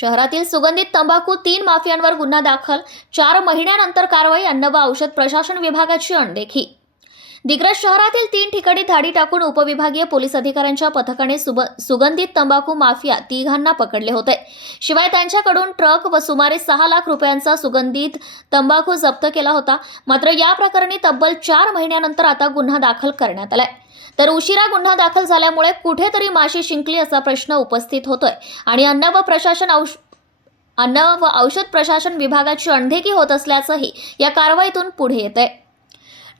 शहरातील सुगंधित तंबाखू तीन माफियांवर गुन्हा दाखल. चार महिन्यानंतर कारवाई अन्न व औषध प्रशासन विभागाची अणदेखी दिग्रज शहरातील तीन ठिकाणी धाडी टाकून उपविभागीय पोलीस अधिकाऱ्यांच्या पथकाने सुब सुगंधित तंबाखू माफिया तिघांना पकडले होते. शिवाय त्यांच्याकडून ट्रक व सुमारे सहा लाख रुपयांचा सुगंधित तंबाखू जप्त केला होता. मात्र या प्रकरणी तब्बल चार महिन्यानंतर आता गुन्हा दाखल करण्यात आलाय. तर उशिरा गुन्हा दाखल झाल्यामुळे कुठेतरी माशी शिंकली असा प्रश्न उपस्थित होतोय. आणि अन्न व प्रशासन औष अन्न व औषध प्रशासन विभागाची अणदेखी होत असल्याचंही या कारवाईतून पुढे येत आहे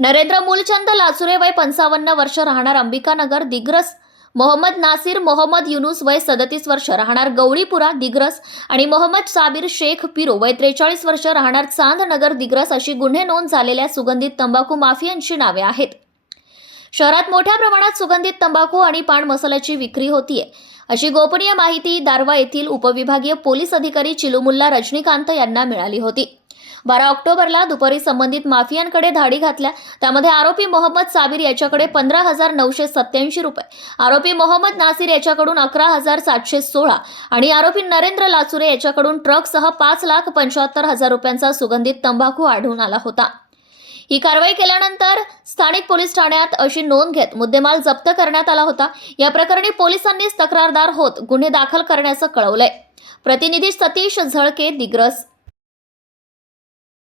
नरेंद्र मूलचंद लाचुरे वय पंचावन्न वर्ष राहणार अंबिकानगर दिग्रस मोहम्मद नासिर मोहम्मद युनुस वय सदतीस वर्ष राहणार गवळीपुरा दिग्रस आणि मोहम्मद साबिर शेख पिरो वय त्रेचाळीस वर्ष राहणार चांदनगर दिग्रस अशी गुन्हे नोंद झालेल्या सुगंधित तंबाखू माफियांची नावे आहेत. शहरात मोठ्या प्रमाणात सुगंधित तंबाखू आणि पान मसाल्याची विक्री होतीये. अशी गोपनीय माहिती दारवा येथील उपविभागीय पोलीस अधिकारी चिलुमुल्ला रजनीकांत यांना मिळाली होती. बारा ऑक्टोबरला दुपारी संबंधित माफियांकडे धाडी घातल्या. त्यामध्ये आरोपी मोहम्मद साबिर याच्याकडे पंधरा हजार नऊशे सत्याऐंशी रुपये आरोपी मोहम्मद नासिर याच्याकडून अकरा हजार सातशे सोळा आणि आरोपी नरेंद्र लाचुरे याच्याकडून ट्रकसह पाच लाख पंच्याहत्तर हजार रुपयांचा सुगंधित तंबाखू आढळून आला होता. ही कारवाई केल्यानंतर स्थानिक पोलीस ठाण्यात अशी नोंद घेत मुद्देमाल जप्त करण्यात आला होता. या प्रकरणी पोलिसांनीच तक्रारदार होत गुन्हे दाखल करण्याचं कळवलंय. प्रतिनिधी सतीश झळके दिग्रस.